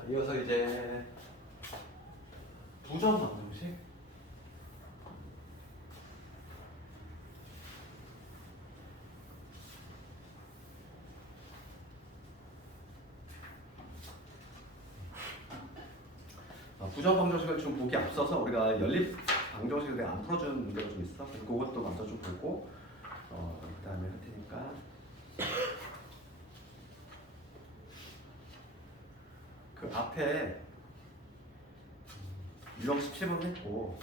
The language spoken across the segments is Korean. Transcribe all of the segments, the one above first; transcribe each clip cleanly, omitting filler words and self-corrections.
자, 이어서 이제 부정 방정식. 부정 방정식을 좀 보기 앞서서 우리가 연립 방정식을 내가 안 풀어준 문제가 좀 있어. 그래서 그것도 먼저 좀 보고 그 다음에 할 테니까. 그 앞에 유형 17번 했고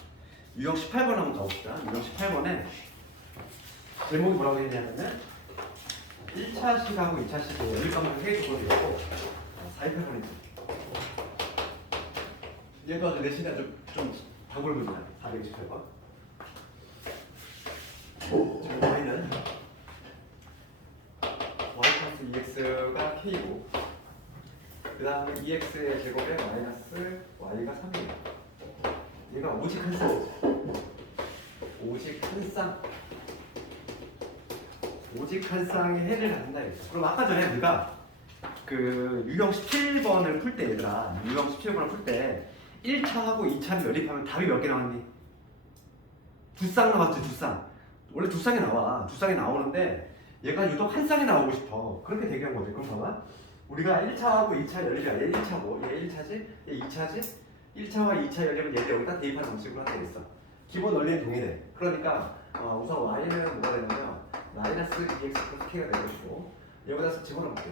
유형 18번 한번 가봅시다. 유형 18번에 제목이 뭐라고 했냐면은 1차식하고 2차식의 연립방정식 해주고 있고 428번이지. 얘가 내신이 아주 좀 다골문이야. 428번. 지금 y는 y 플러스 2x가 k고 그 다음에 2x의 제곱에 마이너스 y가 3이에요. 얘가 오직 한 쌍. 오직 한 쌍. 오직 한 쌍의 해를 갖는다 했어. 그럼 아까 전에 우리가 그 유형 17번을 풀 때 얘들아 유형 17번을 풀 때 1차하고 2차를 연립하면 답이 몇 개 나왔니? 두 쌍 나왔지. 두 쌍. 원래 두 쌍이 나와. 두 쌍이 나오는데 얘가 유독 한 쌍이 나오고 싶어. 그렇게 대기한 거지. 그럼 봐봐. 우리가 1차하고 2차 연립이야. 얘 1차고 얘 1차지? 얘 2차지? 1차와 2차 연립은 얘를 여기다 대입하는 방식으로 하게 있어. 기본 원리는 동일해. 그러니까 우선 y는 뭐가 되냐면 마이너스 2x 플러스 k가 되는 것이고 여기다 집어넣을게.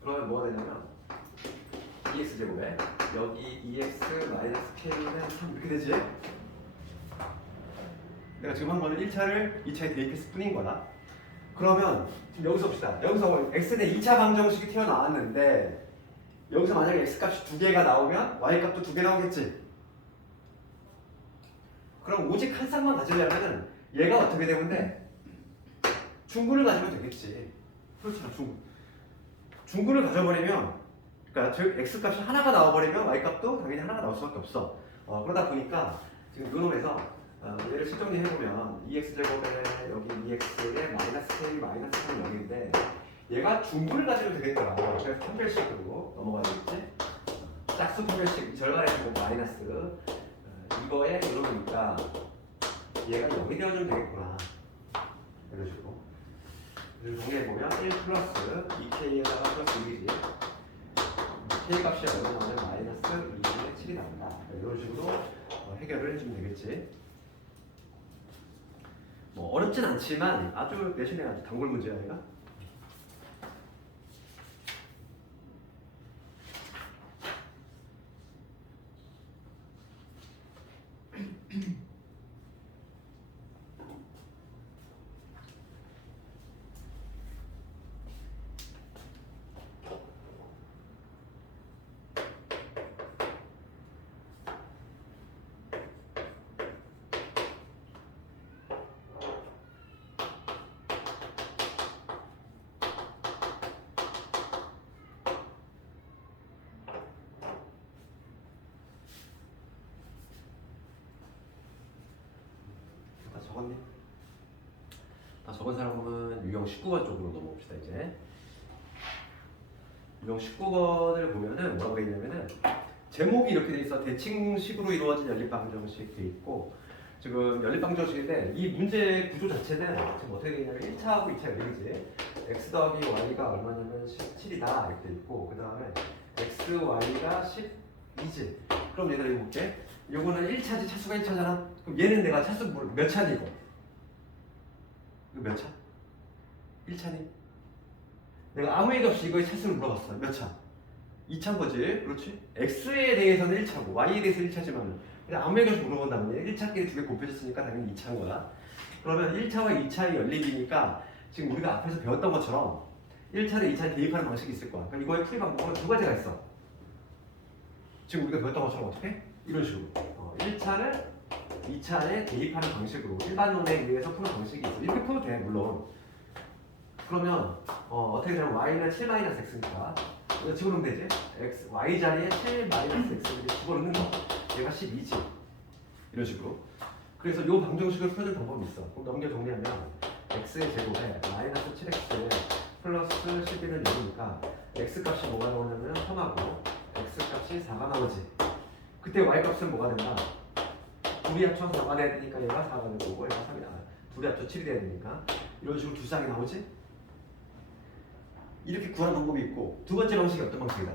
그러면 뭐가 되냐면 2x 제곱에 여기 2x 마이너스 k는 3 이렇게 되지? 내가 지금 한 거는 1차를 2차에 대입했을 뿐인 거다. 그러면 여기서 봅시다. 여기서 x대 2차 방정식이 튀어나왔는데 여기서 만약에 x값이 2개가 나오면 y값도 2개 나오겠지? 그럼 오직 한 쌍만 가지려면 얘가 어떻게 되면 돼? 중근을 가지면 되겠지. 그렇잖아. 중근을 가져버리면 그러니까 즉 x값이 하나가 나와버리면 y값도 당연히 하나가 나올 수밖에 없어. 그러다 보니까 지금 요놈에서 얘를 실정리해보면 2x제곱에 여기 2x에 마이너스 k 마이너스 3이 0인데 얘가 중근을 가지면 되겠더라. 그래서 판별식으로 넘어가야 되겠지? 짝수 판별식 절반의 제곱 마이너스 이거에 이러니까 얘가 0이 되어주면 되겠구나. 이런 식으로 그래서 정리해보면 1 플러스 2k에다가 플러스 1이지 k 값이 얼마 나오면 마이너스 2분의 7이 나온다. 이런 식으로 해결을 해주면 되겠지. 뭐 어렵진 않지만 아주 내신에 아주 단골 문제야 얘가. 다 적었니? 다 적은 사람은 유형 19번 쪽으로 넘어봅시다. 이제 유형 19번을 보면은 뭐라고 돼 있냐면은 제목이 이렇게 돼 있어. 대칭식으로 이루어진 연립방정식 돼 있고 지금 연립방정식인데 이 문제 구조 자체는 지금 어떻게 돼 있냐면 1차하고 2차 연립이지. x 더하기 y가 얼마냐면 17이다 이렇게 돼 있고 그 다음에 x, y가 12지. 그럼 얘들아 이거 볼게. 요거는 1차지 차수가 1차잖아. 그럼 얘는 내가 차수 몇 차니 이거? 이거 몇 차? 1차니? 내가 아무 얘기 없이 이거의 차수를 물어봤어. 몇 차? 2차인 거지. 그렇지? x에 대해서는 1차고 y에 대해서 1차지만 그냥 아무 얘기 없이 물어본 다음에 1차끼리 두 개 곱해졌으니까 당연히 2차인 거야. 그러면 1차와 2차의 연립이니까 지금 우리가 앞에서 배웠던 것처럼 1차를 2차에 대입하는 방식이 있을 거야. 그럼 이거의 풀이 방법은 두 가지가 있어. 지금 우리가 배웠던 것처럼 어떻게? 이런 식으로 1차를 2차에 대입하는 방식으로 일반론에 의해서 푸는 방식이 있어. 이렇게 풀어도 돼 물론. 그러면 어떻게 되냐면 y는 7-x니까 이거 집어넣으면 되지? x, y 자리에 7-x를 집어넣는 거. 얘가 12지. 이런 식으로. 그래서 이 방정식을 풀어줄 방법이 있어. 그럼 넘겨 정리하면 x의 제곱에 마이너스 7x에 플러스 12는 0이니까 x 값이 뭐가 나오냐면 3하고 x 값이 4가 나오지. 그때 y 값은 뭐가 된다? 둘이 합쳐서 4가 돼야 되니까 얘가 4가 되고 얘가 3이 나와요. 둘이 합쳐 7이 돼야 되니까 이런 식으로 두 쌍이 나오지? 이렇게 구하는 방법이 있고 두 번째 방식이 어떤 방식이다?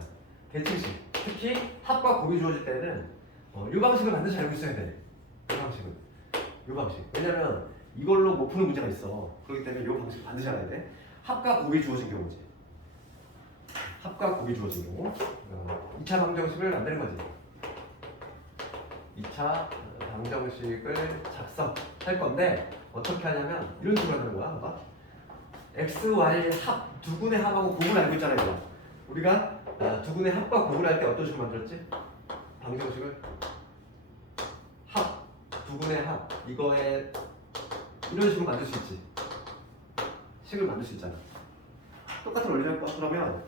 대칭식. 특히 합과 곱이 주어질 때는 이 방식을 반드시 알고 있어야 돼. 이 방식은. 이 방식. 왜냐면 이걸로 못 푸는 문제가 있어. 그렇기 때문에 이 방식 반드시 알아야 돼. 합과 곱이 주어진 경우지. 합과 곱이 주어진 경우 2차 방정식을 만드는 거지. 2차 방정식을 작성할 건데 어떻게 하냐면 이런 식으로 하는 거야. 봐봐. x, y 합, 두 군의 합하고 곱을 알고 있잖아. 얘들아. 우리가 두 군의 합과 곱을 할 때 어떤 식으로 만들었지? 방정식을 합, 두 군의 합 이거에 이런 식으로 만들 수 있지. 식을 만들 수 있잖아. 똑같은 원리를 그러면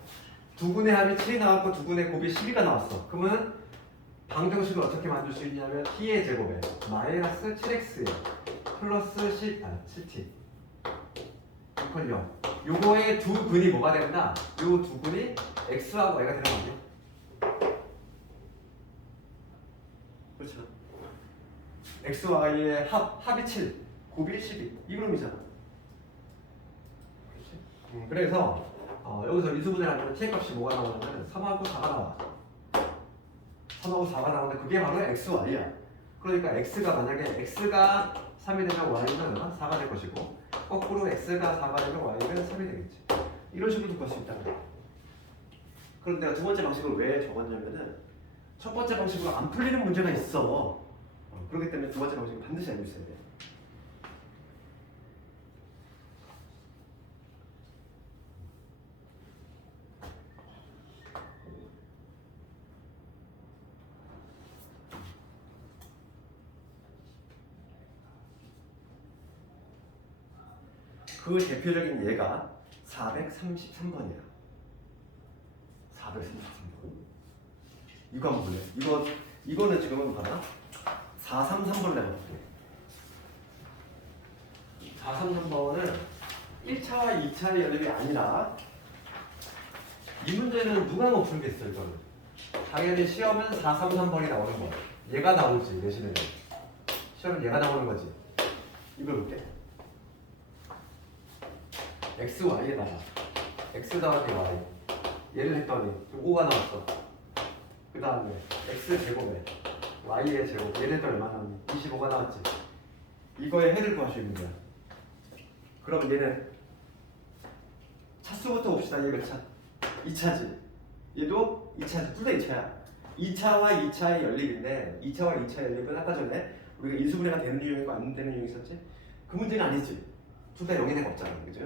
두 군의 합이 7이 나왔고 두 군의 곱이 12가 나왔어. 그러면 방정식을 어떻게 만들 수 있냐면 t의 제곱에 마이너스 7x에 플러스 7t 이퀄 0. 요거의 두 근이 뭐가 된다? 요 두 근이 x하고 y가 되는 거 아니야? 그렇죠. x, y의 합이 7, 곱이 12 이 그림이잖아. 그렇지? 그래서 여기서 인수분해를 하면 t 값이 뭐가 나오냐면 3하고 4가 나와. 3하고 4가 나오는데 그게 바로 x, y야. 그러니까 x가 만약에 x가 3이 되면 y는 4가 될 것이고 거꾸로 x가 4가 되면 y는 3이 되겠지. 이런 식으로 볼 수 있다는 거야. 그런데 내가 두 번째 방식을 왜 적었냐면은 첫 번째 방식으로 안 풀리는 문제가 있어. 그렇기 때문에 두 번째 방식을 반드시 알고 있어야 돼. 그 대표적인 예가 433번이야. 433번. 이거 한번 볼래? 이거는 지금은 봐라. 433번을 내가 볼게. 433번은 1차와 2차의 연립이 아니라 이 문제는 누가 못 풀겠어 이거는. 당연히 시험은 433번이 나오는 거야. 얘가 나오지 내신에는. 시험은 얘가 나오는 거지. 이걸 볼게. x, y에다가 x 더하기 y 얘를 했더니 5가 나왔어. 그 다음에 x 제곱에 y의 제곱 얘를 했더니 얼마 나왔니? 25가 나왔지. 이거의 해를 구할 수 있는 거야. 그럼 얘는 차수부터 봅시다. 얘 몇 차? 2차지. 얘도 2차지. 둘 다 2차야. 2차와 2차의 연립인데 2차와 2차의 연립은 아까 전에 우리가 인수분해가 되는 유형이고 안 되는 유형이 있었지? 그 문제는 아니지. 둘 다 0이 되가 없잖아. 그죠?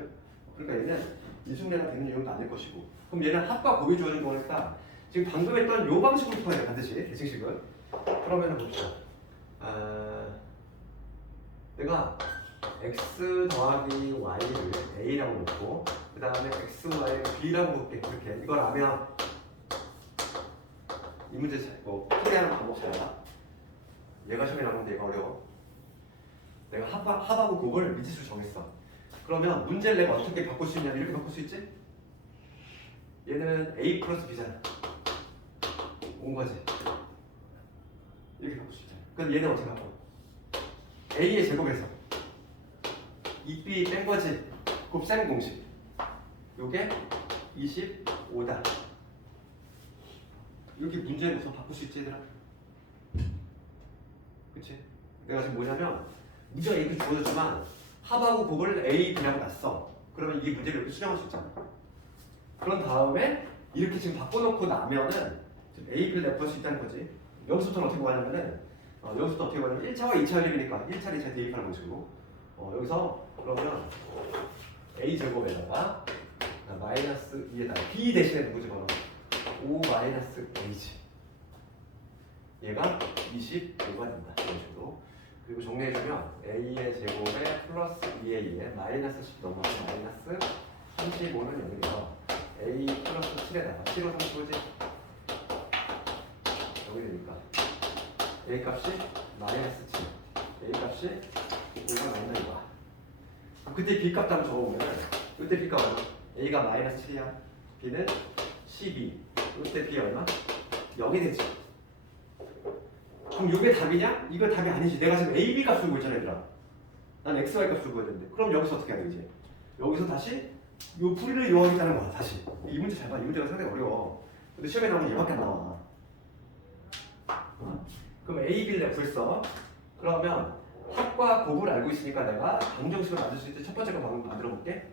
그러니까 얘는 인수분해가 되는 유형도 아닐 것이고 그럼 얘는 합과 곱이 주어진 거니까 지금 방금 했던 요 방식으로 풀어야 돼. 반드시 대칭식을. 그러면 봅시다. 내가 x 더하기 y를 a라고 놓고 그 다음에 x, y를 b라고 놓을게. 이렇게 이걸 하면 이 문제 풀이하는 방법 잘 알아. 얘가 시험에 나오는데 얘가 어려워. 내가 합하고 곱을 미지수 정했어. 그러면 문제를 내가 어떻게 바꿀 수 있냐면 이렇게 바꿀 수 있지? 얘는 a 플러스 b잖아. 온 거지. 이렇게 바꿀 수 있잖아. 그럼 얘는 어떻게 바꿔? a의 제곱에서 2b 뺀 거지. 곱셈 공식. 요게 25다. 이렇게 문제를 우선 바꿀 수 있지 얘들아? 그치? 내가 지금 뭐냐면 문제가 이렇게 주어졌지만 합하고 곱을 A, B라고 놨어. 그러면 이 문제를 이렇게 수정할 수 있잖아. 그런 다음에 이렇게 지금 바꿔놓고 나면은 지금 A, B를 내가 구할 수 있다는 거지. 여기서부터는 어떻게 구하냐면은 여기서부터 어떻게 구하냐면 1차와 2차 연립이니까 1차, 2차 대입하는 방식으로 여기서 그러면 A 제곱에다가 마이너스 2에다가 B 대신에 누구 집어넣어? 5 마이너스 A지. 얘가 25가 된다. 이런 식으로. 그리고 정리해주면 a의 제곱에 플러스 2a에 마이너스 10 넘어서 마이너스 35는 0이고요. a 플러스 7에다가 7호 35지? 여기 되니까 a 값이 마이너스 7 a 값이 5가 나온다 이거야. 그때 b 값 한번 적어보면 이때 b 값 얼마? a가 마이너스 7이야. b는 12 이때 b 얼마? 0이 되지. 그럼 이게 답이냐? 이거 답이 아니지. 내가 지금 a, b 값을 구고 있잖아 얘들아. 난 x, y 값을 구해야 되는데. 그럼 여기서 어떻게 해야 되지? 여기서 다시 요 풀이를 이용하겠다는 거야. 다시. 이 문제 잘 봐. 이 문제가 상당히 어려워. 근데 시험에 나오면 얘밖에 안 나와. 그럼 a, b를 내가 구했어. 그러면 합과 곱을 알고 있으니까 내가 방정식을 만들 수 있을 때 첫 번째 거 방금 만들어 볼게.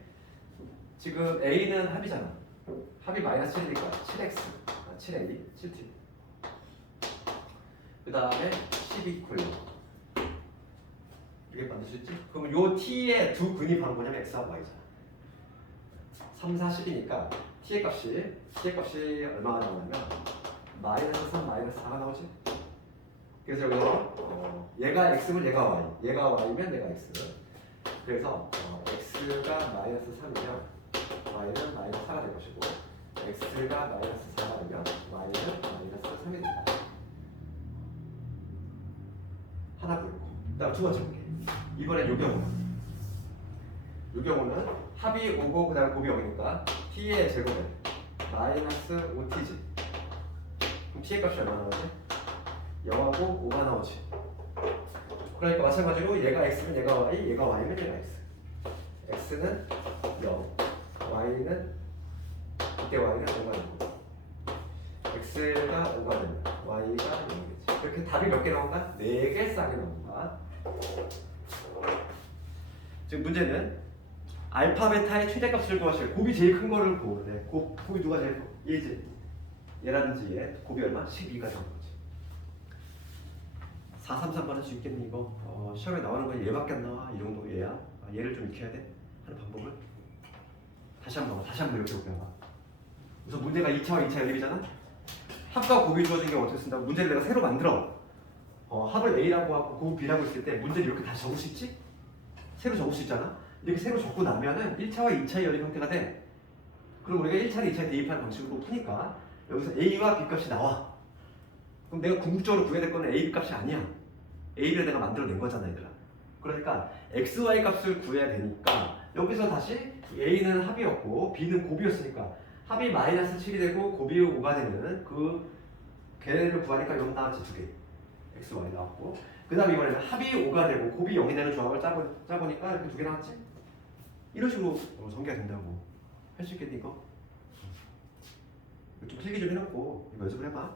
지금 a는 합이잖아. 합이 마이너스 7이니까 7x, 7a, 7t. 그 다음에 10 이퀄. 이렇게 만들 수 있지? 그러면 요 t의 두 근이 바로 뭐냐면 x하고 y잖아. 3, 4, 10이니까 t의 값이 얼마가 나오냐면 마이너스 3, 마이너스 4가 나오지? 그래서 여기서 얘가 x면 얘가 y, 얘가 y면 내가 x. 그래서 x가 마이너스 3이면 y는 마이너스 4가 될 것이고 x가 마이너스 4가 되면 y는 마이너스 3이 된다. 하나 보이고. 그다음 두 번째 볼게. 이번엔 요 경우는 합이 5고 그다음 곱이 0이니까 t의 제곱에 마이너스 5t지. 그럼 t의 값이 얼마 나오지? 0하고 5가 나오지. 그러니까 마찬가지로 얘가 x면 얘가 y, 얘가 y면 얘가 x. x는 0, y는 이때 y는 5가 되고 x가 5가 되면 y가 0이겠지. 이렇게 답이 몇 개 나온다? 4개 쌍이 나온다. 지금 문제는 알파 베타의 최대값을 구하실 곱이 제일 큰 거를 구하는데 곱이 누가 제일 커? 얘지. 얘라든지 얘 곱이 얼마? 12가 되는 거지. 433 받을 수 있겠니 이거? 시험에 나오는 건 얘밖에 안 나와. 이 정도 얘야. 얘를 좀 익혀야 돼. 하는 방법을 다시 한번 이렇게 볼게요. 우선 문제가 2차와 2차 연립이잖아. 합과 곱이 주어진 게 어떻게 쓴다고? 문제를 내가 새로 만들어. 합을 A라고 하고 곱을 B라고 했을 때 문제를 이렇게 다시 적을 수 있지? 새로 적을 수 있잖아. 이렇게 새로 적고 나면은 1차와 2차의 연립 형태가 돼. 그럼 우리가 1차를 2차에 대입하는 방식으로 푸니까 여기서 A와 B 값이 나와. 그럼 내가 궁극적으로 구해야 될 거는 A, B 값이 아니야. A를 내가 만들어낸 거잖아 얘들아. 그러니까 X, Y 값을 구해야 되니까 여기서 다시 A는 합이었고 B는 곱이었으니까 합이 마이너스 7이 되고 곱이 5가 되는 그 걔를 구하니까 0 나왔지 두 개. X, Y 나왔고 그 다음에 이번에는 합이 5가 되고 곱이 0이 되는 조합을 짜보니까 이렇게 두 개 나왔지? 이런 식으로 전개가 된다고. 할 수 있겠니 이거? 좀 필기 좀 해놓고 이거 연습을 해봐.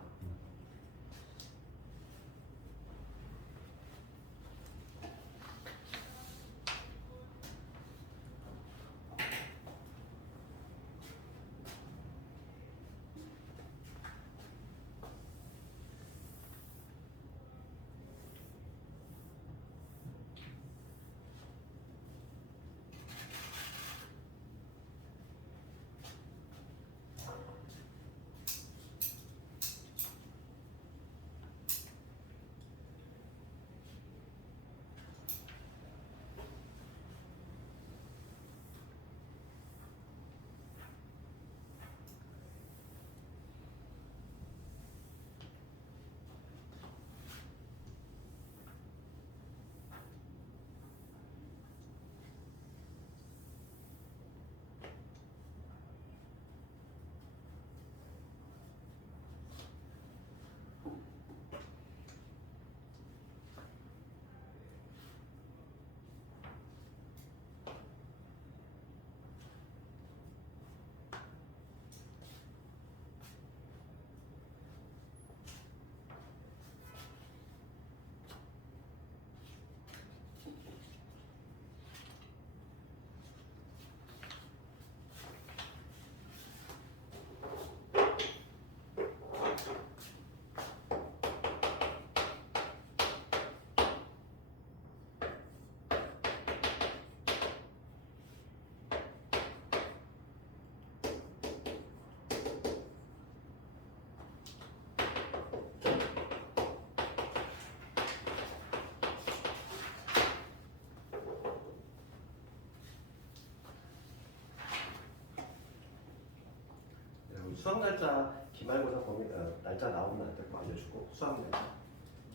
수학 날짜 기말고사 범위 날짜 나오면 안 될 거 알려주고 수학 날짜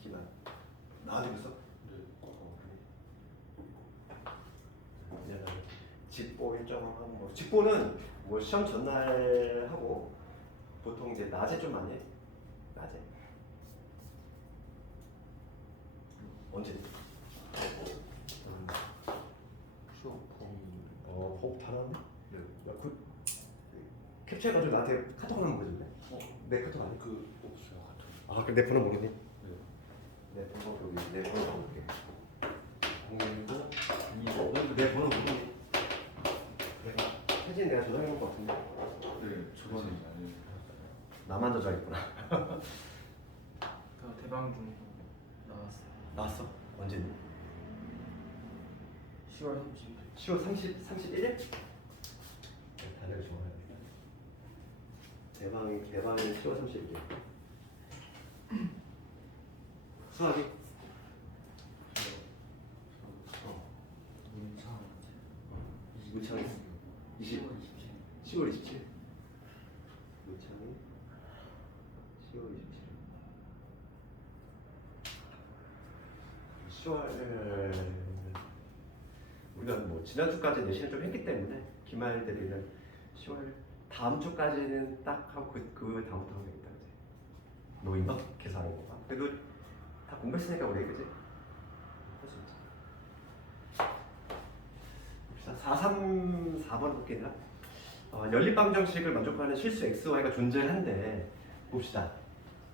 기말 나와주겠어? 네. 직보 일정하고 뭐 직보는 뭐 시험 전날 하고 보통 이제 낮에 좀 많이 해. 낮에. 언제? 법 잘하네? 네. 야, 그 캡처해가지고 나한테 카톡 하나 보내줄래? 내 카톡 아니? 그 없어요 카톡. 아, 그럼 내 번호 모르니? 네. 내 번호 여기 내 번호 볼게. 010 25. 내 번호 모르니? 내가 사진 내가 저장해놓은 것 같은데. 네. 저번에 아니. 나만 저장했구나. 그 대방 중에서 나왔어요. 나왔어? 언제니? 10월 30일. 10월 31일? 다들 좋아요. 대방이 10월 31일. 수학이? 문창이? 10월 27일. 문창이 10월 27일. 10월 우리가 뭐 지난주까지 내신을 좀 했기 때문에 기말 대비는 10월 다음 주까지는 딱 하고 그 다음부터 하면 되겠다. 그지? 노인가? 계산하는 거가. 그래도 다 공부했으니까 우리 그지? 할 수 있지. 봅시다. 434번 볼게요. 연립방정식을 만족하는 실수 xy가 존재한데 봅시다.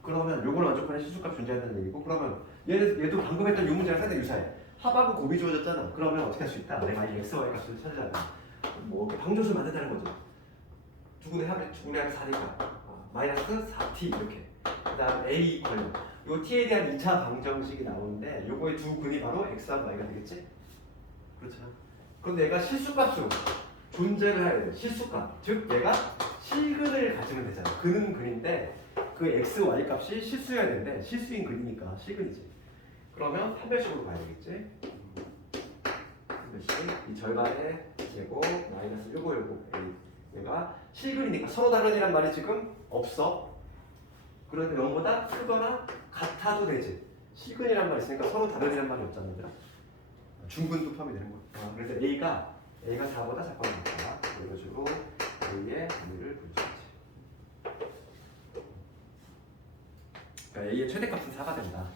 그러면 요걸 만족하는 실수값 존재한다는 얘기고, 그러면 얘도 방금 했던 요 문제랑 상당히 유사해. 합하고 곱이 주어졌잖아. 그러면 어떻게 할 수 있다? 내가 이 x, y 값을 찾으려면 뭐 방정식을 만든다는 거죠. 두근의 합이 4니까 마이너스 4t 이렇게. 그 다음 a 이퀄 요 t에 대한 2차 방정식이 나오는데 요거의 두 근이 바로 x하고 y가 되겠지? 그렇잖아. 그런데 얘가 실수값으로 존재를 해야 돼. 실수값. 즉 얘가 실근을 가지면 되잖아. 근은 근인데 그 x, y 값이 실수여야 되는데 실수인 근이니까 실근이지. 그러면 판별식으로 가야 되겠지. 판별식 이 절반의 제곱 마이너스 요거 a 얘가 실근이니까 서로 다른이란 말이 지금 없어. 그런데 0보다 크거나 같아도 되지. 실근이란 말이 있으니까 서로 다른이란 말이 없잖아. 얘들아. 중근도 포함이 되는 거야. 그래서 A가 4보다 작거나 같다. 이런 식으로 A의 의미를 볼 수 있지. 그러니까 A의 최대값은 4가 된다.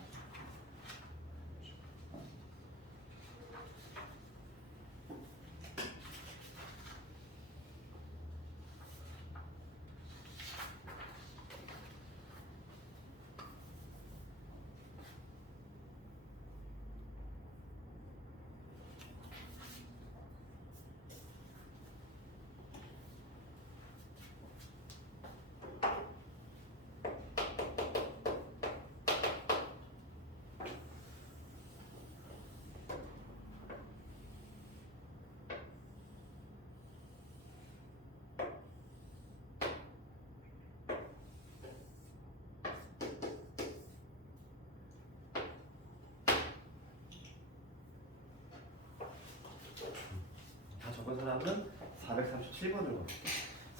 다 적은 사람은 437번을 봐.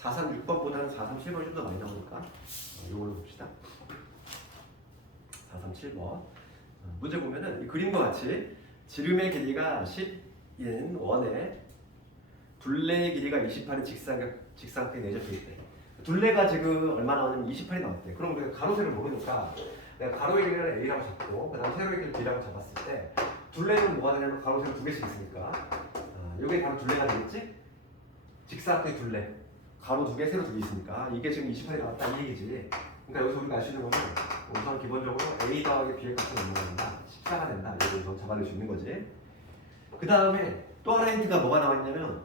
436번보다는 437번이 좀 더 많이 나오니까 이걸로 봅시다. 437번 문제 보면은 이 그림과 같이 지름의 길이가 10인 원에 둘레의 길이가 28인 직사각형이 내접해 있대. 둘레가 지금 얼마 나오냐면 28이 나왔대. 그럼 우리가 가로세를 모르니까 내가 가로의 길이를 A라고 잡고 그 다음 세로의 길이를 B라고 잡았을 때 둘레는 뭐가 되냐면 가로세로 2개씩 있으니까 이게 바로 둘레가 되겠지? 직사각형의 둘레. 가로 2개, 세로 2개 있으니까 이게 지금 28이 나왔다 이 얘기지. 그러니까 여기서 우리가 알 수 있는 거는 우선 기본적으로 A 더하기 B의 값은 얼마가 된다? 14가 된다. 이걸 우선 잡아낼 수 있는 거지. 그 다음에 또 하나 힌트가 뭐가 나와 있냐면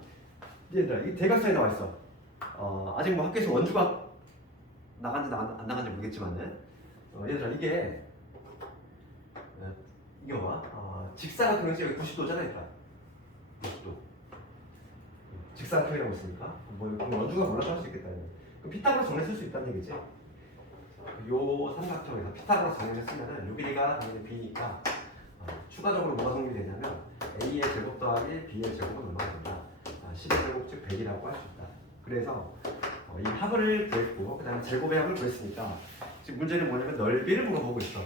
얘들아 이 대각선에 나와 있어. 아직 뭐 학교에서 원주가 나간지 안 나간지 모르겠지만은 얘들아 이게 이게 뭐야? 직사각형에서 여기 90도잖아. 그러니까 90도. 직사각형이라고 했으니까 뭐 원주가 몰라서 할 수 있겠다. 그럼 피타고라스 정리 쓸 수 있다는 얘기지. 요 삼각형에서 피타고라스 정리를 쓰면은 요 길이가 당연히 b니까 추가적으로 뭐가 성립이 되냐면 a의 제곱 더하기 b의 제곱은 얼마가 된다. 10의 제곱 즉 100이라고 할 수 있다. 그래서 이 합을 구했고 그 다음에 제곱의 합을 구했으니까 지금 문제는 뭐냐면 넓이를 물어보고 있어.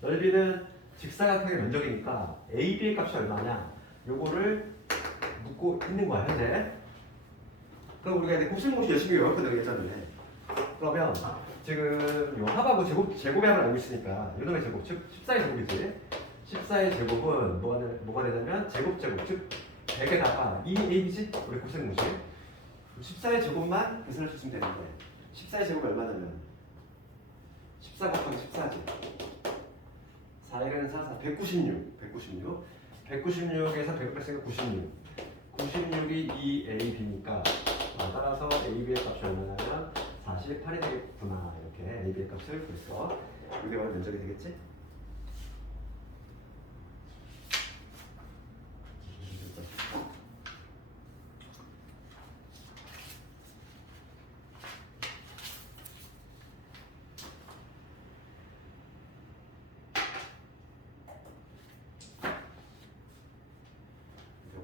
넓이는 직사각형의 면적이니까 AB의 값이 얼마냐 요거를 묻고 있는 거야 현재. 그럼 우리가 이제 곱셈공식 열심히 외웠거든 예전에. 그러면 지금 요 합하고 제곱의 합을 알고 있으니까 이놈의 제곱, 즉 14의 제곱이지. 14의 제곱은 뭐가 되냐면 제곱, 즉 100에다가 2ab지? 우리 곱셈 공식. 14의 제곱만 계산을 해주시면 되는데 14의 제곱이 얼마냐면 14 곱하기 14지. 4일은 4, 196. 196에서 100을 뺐으니까 96. 96이 2ab니까 따라서 ab의 값이 얼마냐면 48이 되겠구나. 이렇게 ab의 값을 구했어. 이게 바로 면적이 되겠지?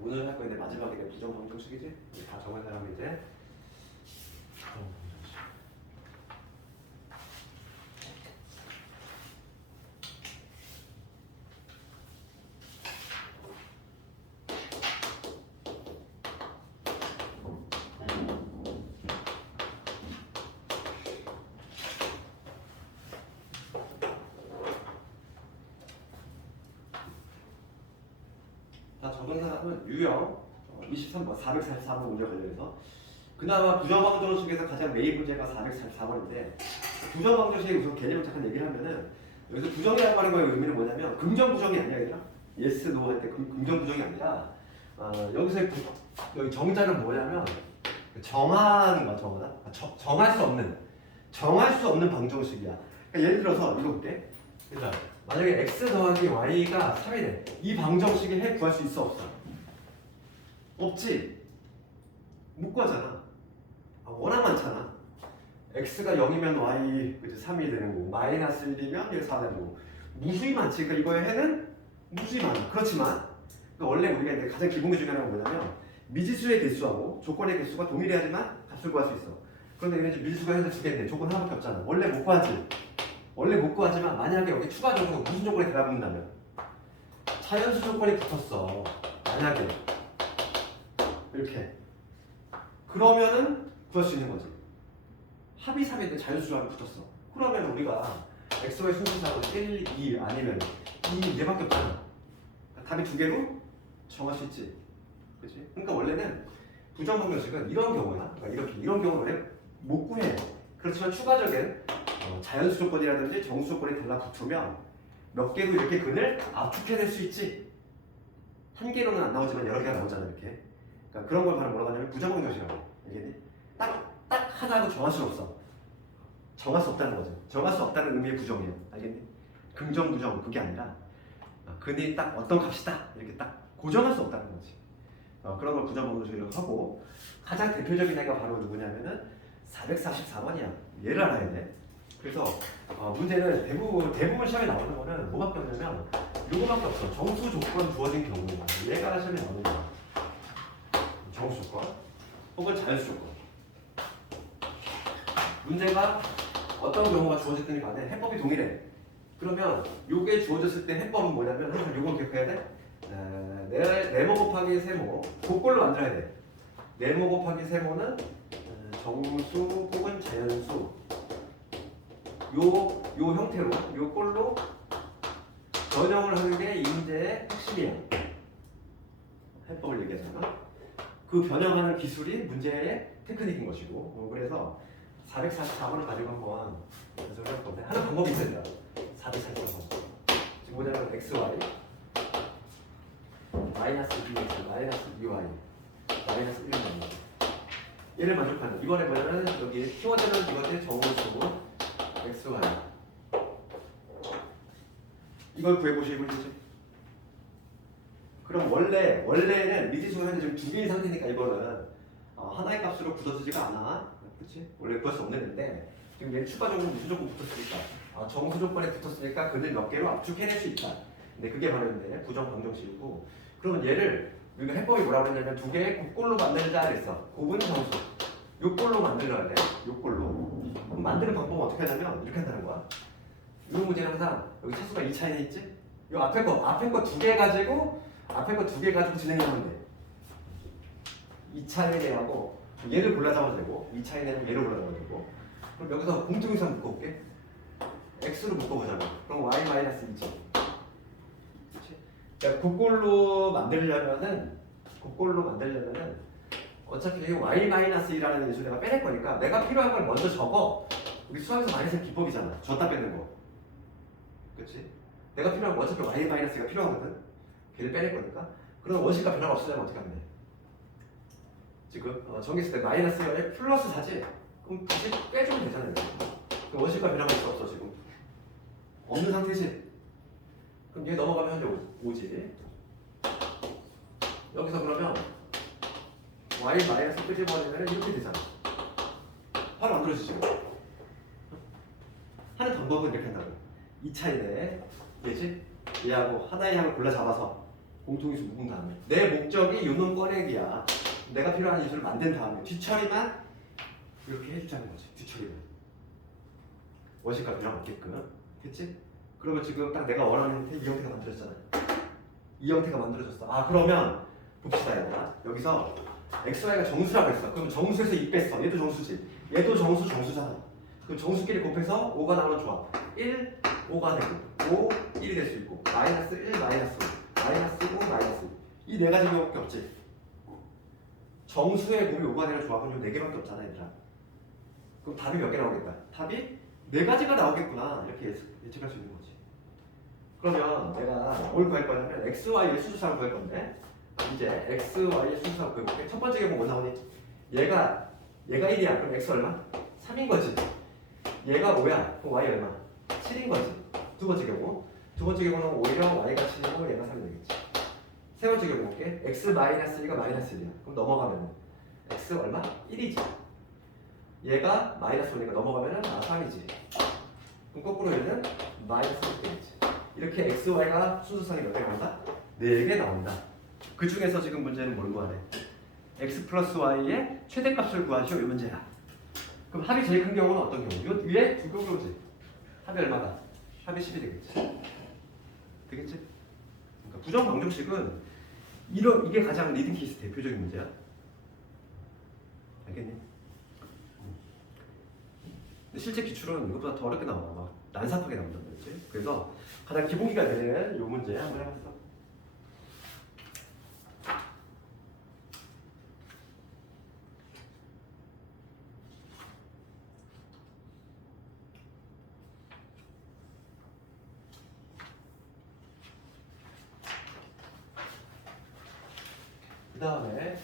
오늘 할 건데 마지막에 부정방정식이지? 다 정한 사람이 이제 다 적은 사람은 유형 23번 444번 문제 관련해서 그나마 부정방정식에서 가장 메인 문제가 444번인데 부정방정식의 우선 개념을 잠깐 얘기를 하면은 여기서 부정이라고 하는 거의 의미는 뭐냐면 긍정 부정이 아니라 얘들아 yes, no 할 때 긍정 부정이 아니라 여기서의 여기 정자는 뭐냐면 정하는 거야. 정할 수 없는 방정식이야. 그러니까 예를 들어서 이거 볼게. 그러니까 만약에 x 더하기 y가 3이래. 이 방정식의 해 구할 수 있어 없어? 없지. 못 구하잖아. 워낙 많잖아. x가 0이면 y 그치 3이 되는 거고 마이너스 1이면 1, 4 되는 거고 무수히 많지. 그러니까 이거의 해는 무수히 많아. 그렇지만 그러니까 원래 우리가 이제 가장 기본 중에 하나가 뭐냐면 미지수의 개수하고 조건의 개수가 동일해야지만 값을 구할 수 있어. 그런데 이제 미지수가 현재 두 개인데 조건 하나밖에 없잖아. 원래 못 구하지. 원래 못 구하지만 만약에 여기 추가적으로 무슨 조건이 들어간다면 자연수 조건이 붙었어. 만약에 이렇게 그러면은 구할 수 있는 거지. 합이 3인데 자연수랑 붙었어. 그러면 우리가 xy 순서상으로 1, 2 아니면 2 얘밖에 없잖아. 답이 두 개로 정할 수 있지. 그렇지? 그러니까 원래는 부정방정식은 이런 경우야. 그러니까 이런 경우는 못 구해. 그렇지만 추가적인 자연수 조건이라든지 정수 조건이 달라붙으면 몇 개로 이렇게 근을 압축해낼 수 있지. 한 개로는 안 나오지만 여러 개가 나오잖아 이렇게. 그러니까 그런 걸 바로 뭐라고 하냐면 부정방정식이라고. 알겠니? 딱 하나도 정할 수 없어. 정할 수 없다는 거죠. 정할 수 없다는 의미의 부정이에요. 알겠니? 긍정 부정 그게 아니라 근이 딱 어떤 값이다 이렇게 딱 고정할 수 없다는 거지. 그런 걸 부정방정식이라고 하고 가장 대표적인 애가 바로 누구냐면은 444번이야. 얘를 알아야 돼. 그래서 문제는 대부분 시험에 나오는 거는 뭐밖에 없냐면 요거밖에 없어. 정수 조건 주어진 경우 얘가 시험에 나오는 거야. 정수 조건 혹은 자연수 조건. 문제가 어떤 경우가 주어졌든지 간에 해법이 동일해. 그러면 요게 주어졌을 때 해법은 뭐냐면 항상 요걸 기억해야 돼. 네모 곱하기 세모 그꼴로 만들어야 돼. 네모 곱하기 세모는 정수 혹은 자연수 요 형태로 요 꼴로 변형을 하는 게 이 문제의 핵심이야. 해법을 얘기하잖아. 그 변형하는 기술이 문제의 테크닉인 것이고 그래서 444번을 가지고 한번 연습을 해볼 건데 하는 방법이 있어요. 444번 지금 뭐냐면 xy 마이너스 2x 마이너스 2y 마이너스 1 얘를 만족하는 이번에 뭐냐면 여기 키워드는 이것의 정수고 xy 이걸 구해보시면 되지. 그럼 원래는 미지수가 현재 지금 2개인 상태니까 이거는 하나의 값으로 굳어지지가 않아. 그렇지? 원래 구할 수 없는 건데 지금 얘는 추가적으로 무슨 조건 붙었으니까 정수 조건에 붙었으니까 근을 몇 개로 압축해낼 수 있다. 근데 그게 바로 이제 부정방정식이고 그러면 얘를 우리가 해법이 뭐라고 했냐면 두 개의 꼴로 만들자 그랬어. 곱은 정수 요 꼴로 만들어야 돼. 요 꼴로 그럼 만드는 방법은 어떻게 하냐면 이렇게 한다는 거야. 이 문제는 항상 여기 차수가 2차이나 있지? 요 앞에 거 두 개 가지고 진행하면 돼. 2차 이내하고 얘를 골라 잡아도 되고 2차 이내는 얘를 골라 잡아도 되고 그럼 여기서 공통유사 묶어볼게. x로 묶어보자면 그럼 y 마이너스 2지. 그렇지? 그러니까 곡골로 만들려면은 어차피 y 마이너스 2라는 인수 내가 빼낼 거니까 내가 필요한 걸 먼저 적어. 우리 수학에서 많이 쓰는 기법이잖아. 줬다 뺏는 거. 그렇지? 내가 필요한 거 어차피 y 마이너스 2가 필요하거든. 걔를 빼낼 거니까. 그럼 원식과 변화가 없으면 어떻게 하면 돼? 지금 정했을 때 마이너스 1에 플러스 4지? 그럼 다시 빼주면 되잖아요. 그럼 원식과 변화가 있어 없어 지금? 없는 상태지? 그럼 얘 넘어가면 현재 5지. 여기서 그러면 y 마이너스 끄집어내면 이렇게 되잖아. 바로 만들어지지. 하는 방법은 이렇게 한다고. 2차이네. 얘지? 얘하고 하나의 항을 골라 잡아서 공통인수 묶은 다음에 내 목적이 유문 꺼내기야. 내가 필요한 인수를 만든 다음에 뒤처리만 이렇게 해주자는 거지. 뒤처리만 원식과 변화 없게끔. 됐지? 그러면 지금 딱 내가 원하는 형태 이 형태가 만들어졌잖아요. 이 형태가 만들어졌어. 아 그러면 봅시다 얘들아. 여기서 x, y가 정수라고 했어. 그럼 정수에서 2 뺐어. 얘도 정수지. 얘도 정수잖아. 그럼 정수끼리 곱해서 5가 나오는 조합. 1, 5가 되고 5, 1이 될 수 있고 마이너스 1, 마이너스 5, 마이너스 5, 마이너스 2. 이 네 가지밖에 없지. 정수의 곱이 5가 되는 조합은 이 네 개밖에 없잖아 얘들아. 그럼 답이 몇 개 나오겠다? 답이 네 가지가 나오겠구나. 이렇게 예측할 수 있는 거지. 그러면 내가 뭘 구할 거냐면 x, y의 수수상을 구할 건데 이제 x, y의 수수상을 구해볼게. 첫 번째 계본 뭐 나오니? 얘가 1이야. 그럼 x 얼마? 3인 거지. 얘가 5야. 그럼 y 얼마? 7인 거지. 두 번째 계본. 두 번째 계본은 오히려 y가 7이고 얘가 3이 되겠지. 세 번째 계본 볼게. x 마이너스 1가 마이너스 1이야. 그럼 넘어가면 x 얼마? 1이지. 얘가 마이너스 1이니까 넘어가면 3이지. 그럼 거꾸로 얘는 마이너스 1 되겠지. 이렇게 x, y가 수수상이 몇 개 나온다? 4개 나온다. 그 중에서 지금 문제는 뭘 구하래? x 플러스 y의 최대값을 구하시오. 이 문제야. 그럼 합이 제일 큰 경우는 어떤 경우? 요 위에 두 경우지. 합이 얼마다? 합이 10이 되겠지. 되겠지? 그러니까 부정 방정식은 이게 가장 리딩 케이스 대표적인 문제야. 알겠니? 근데 실제 기출은 이것보다 더 어렵게 나와. 막 난삽하게 나온단 말이지. 그래서 가장 기본기가 되는 이 문제 한번 해봤어. 그 다음에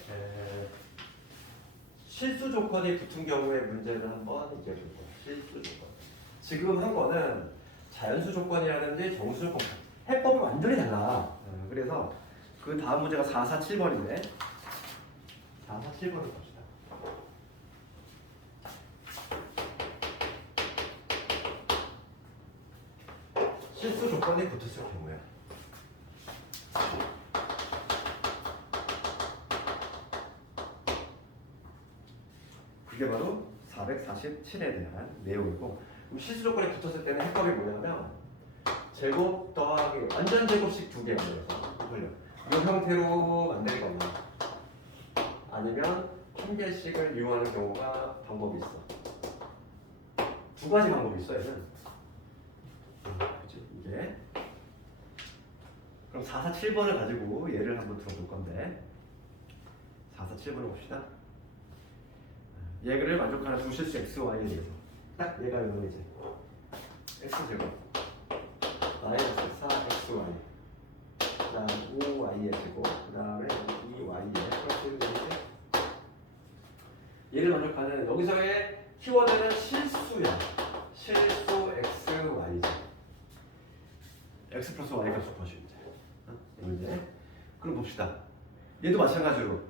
실수 조건이 붙은 경우의 문제를 한번 이제 볼 거야. 실수 조건. 지금 한 거는 자연수 조건이라든지 정수 조건. 해법이 완전히 달라. 그래서 그 다음 문제가 447번인데 447번을 봅시다. 실수 조건이 붙었을 경우에 그게 바로 447에 대한 내용이고, 실수 조건이 붙었을 때는 해법이 뭐냐면 제곱 더하기 완전 제곱식 두 개 만들어서 이 형태로 만들거나 아니면 한 개씩을 이용하는 경우가 방법이 있어. 두 가지 방법이 있어 얘는. 그치? 이게 그럼 447번을 가지고 예를 한번 들어볼 건데 447번을 봅시다. 얘를 만족하는 두 실수 x, y에 대해서 딱 얘가 이거지. x 제곱 마이너스 4xy 그 다음 5y의 제곱 그 다음에 2y의 플러스 1이지. 얘를 만족하는 여기서의 키워드는 실수야. 실수 x, y지. x 플러스 y가 수포시 문제. 그럼 봅시다. 얘도 마찬가지로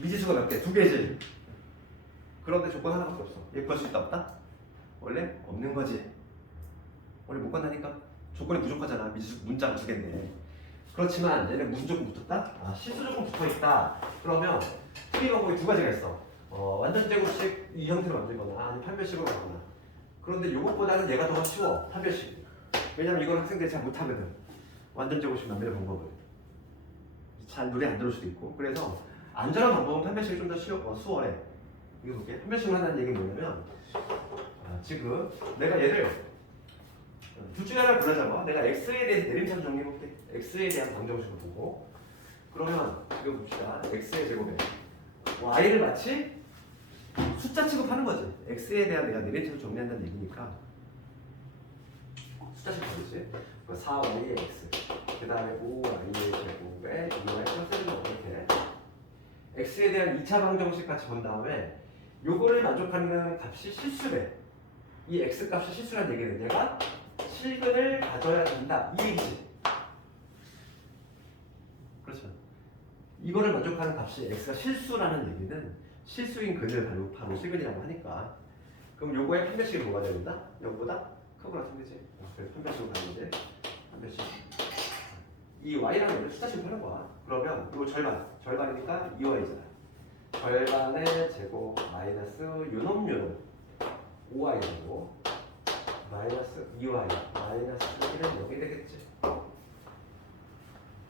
미지수가 몇 개? 두 개지. 그런데 조건 하나밖에 없어. 얘 구할 수 있다 없다? 원래 없는 거지. 원래 못 간다니까. 조건이 부족하잖아. 미지수 문자가 두 개인데. 그렇지만 얘는 무슨 조건 붙었다? 아, 실수 조건 붙어 있다. 그러면 풀이 방법이 두 가지가 있어. 완전 제곱식 이 형태로 만들거나 아니면 판별식으로 가거나. 그런데 이것보다는 얘가 더 쉬워. 판별식. 왜냐면 이걸 학생들이 잘 못하거든. 완전 제곱식 만드는 방법을 잘 눈에 안 들을 수도 있고. 그래서 안전한 방법은 판별식이 좀 더 수월해. 이거 볼게. 판별식을 한다는 얘기는 뭐냐면 지금 내가 얘를 둘 중에 하나를 골라잡아. 내가 x에 대해서 내림차를 정리해볼게. x에 대한 방정식을 보고 그러면 지금 봅시다. x의 제곱에 y를 마치 숫자 취급하는 거지. x에 대한 내가 내림차를 정리한다는 얘기니까 숫자 취급하듯이 4y의 x 그 다음에 5y의 제곱에 2y 플러스 1로 이렇게 x에 대한 2차 방정식 같이 본 다음에 요거를 만족하는 값이 실수래. 이 x 값이 실수란 얘기는 얘가 실근을 가져야 된다 이 얘기지. 그렇죠. 이거를 만족하는 값이 x가 실수라는 얘기는 실수인 근을 바로 실근이라고 하니까 그럼 요거의 판별식이 뭐가 돼야 된다? 요거보다 크거나 상대지. 그래서 판별식으로 가는데 판별식 이 y라는 걸 숫자식으로 하는 거야. 그러면 이거 절반이니까 2y잖아. 절반의 제곱 마이너스 요놈 5y 제곱 마이너스 2y 마이너스 1은 여기 되겠지.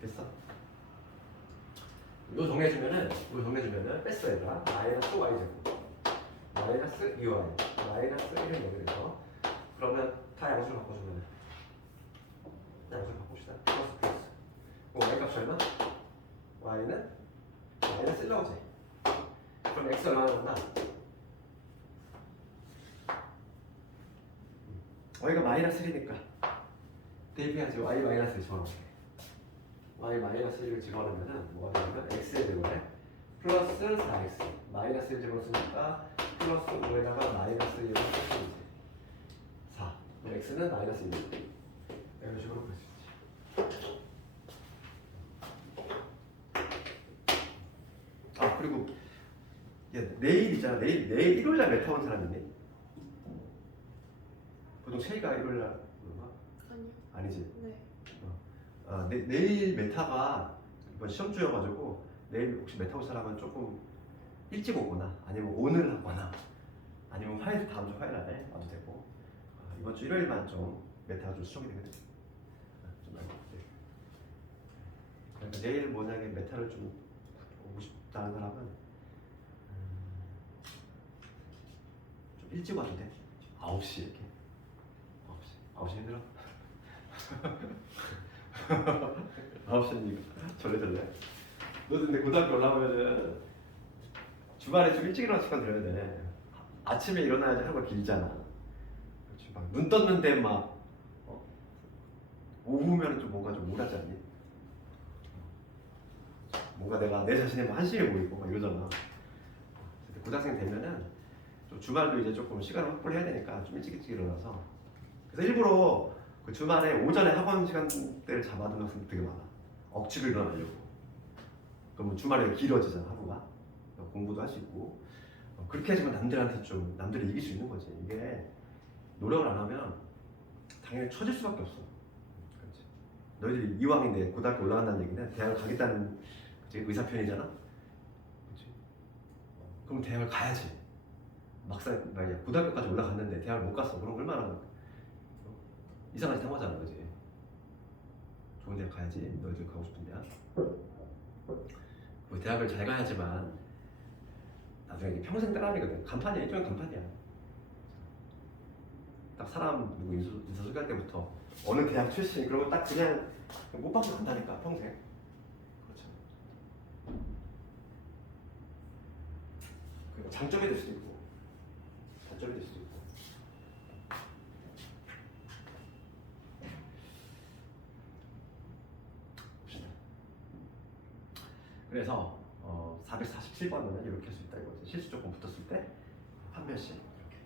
됐어? 이거 정리해주면은 뺐어 얘들아. 마이너스 y 제곱 마이너스 2y 마이너스 1은 여기 돼서 그러면 다 양수로 바꿔주면은 양수로 바꿉시다. 플러스 y 값이 얼마? y는 마이너스 1 나오지. 그럼 x 얼마나 나온다? y가 마이너스 1이니까 대입해야지. y 마이너스 1 집어넣게. y 마이너스 1을 집어넣으면 뭐가 되냐면 x의 제곱에 플러스 4x 마이너스 1 집어넣으니까 플러스 5에다가 마이너스 1을 쓰면 4. 그럼 x는 마이너스 1. 이런 식으로 볼 수 있지. 아 그리고 내일 있잖아. 내일 일요일날 메타 온 사람 있니? 보통 체이가 일요일날 그런가? 아니요. 아니지. 네. 내일 메타가 이번 시험주여가지고 내일 혹시 메타 올 사람은 조금 일찍 오거나 아니면 오늘 하거나 아니면 다음 주 화요일 날에 와도 되고 이번 주 일요일만 좀 메타가 좀 수정이 되거든. 좀 알고 있어요. 그러니까 내일 만약에 메타를 좀 오고 싶다는 사람은 좀 일찍 와도 돼. 9시 이렇게. 9시 힘들어? 9시는 이거 절레절레. 너 근데 고등학교 올라오면은 주말에 좀 일찍 일어나서 시간 들어야 돼. 아침에 일어나야지 하루가 길잖아. 그렇지. 막 눈 떴는데 막 오후면 좀 뭔가 좀 우울하지 않니? 뭔가 내가 내 자신이 뭐 한심해 보이고 막 이러잖아. 근데 고등학생 되면은 좀 주말도 이제 조금 시간을 확보를 해야 되니까 좀 일찍 일어나서 그래서 일부러 그 주말에 오전에 학원 시간대를 잡아두는 학생들 되게 많아. 억지로 일어나려고. 그러면 주말에 길어지잖아 하루가. 공부도 할 수 있고. 그렇게 해주면 남들한테 좀 남들을 이길 수 있는 거지. 이게 노력을 안 하면 당연히 처질 수밖에 없어. 그렇지. 너희들이 이왕인데 고등학교 올라간다는 얘기는 대학을 가겠다는 의사 표현이잖아. 그렇지. 그럼 대학을 가야지. 막상 말이야 고등학교까지 올라갔는데 대학을 못 갔어. 그럼 얼마나 이상한 짓 한 거잖아, 그지? 좋은 대학 가야지. 너희들 가고 싶은 대학. 그 대학을 잘 가야지만 나중에 이게 평생 따라다니거든. 간판이야, 일종의 간판이야. 딱 사람 누구 인사 소개할 때부터 어느 대학 출신 그러면 딱 그냥 못 받고 간다니까 평생. 그렇죠. 그 장점이 될 수도 있고 단점이 될 수도 있고. 그래서 447번은 이렇게 할 수 있다 이거지. 실수 조건 붙었을 때 한 변씩 이렇게.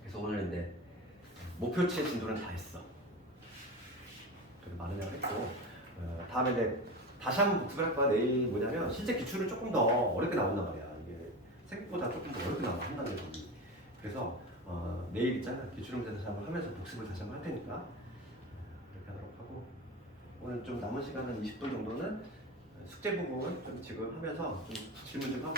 그래서 오늘 이제 목표치의 진도는 다 했어. 그래도 많은 양 했고 다음에 이제 다시 한번 복습을 할 거야. 내일 뭐냐면 실제 기출은 조금 더 어렵게 나온단 말이야. 이게 생각보다 조금 더 어렵게 나온다는 거지. 그래서 내일 있잖아. 기출 문제 다시 한번 하면서 복습을 다시 한번 할 테니까. 오늘 좀 남은 시간은 20분 정도는 숙제 부분 좀 지금 하면서 좀 질문 좀 하고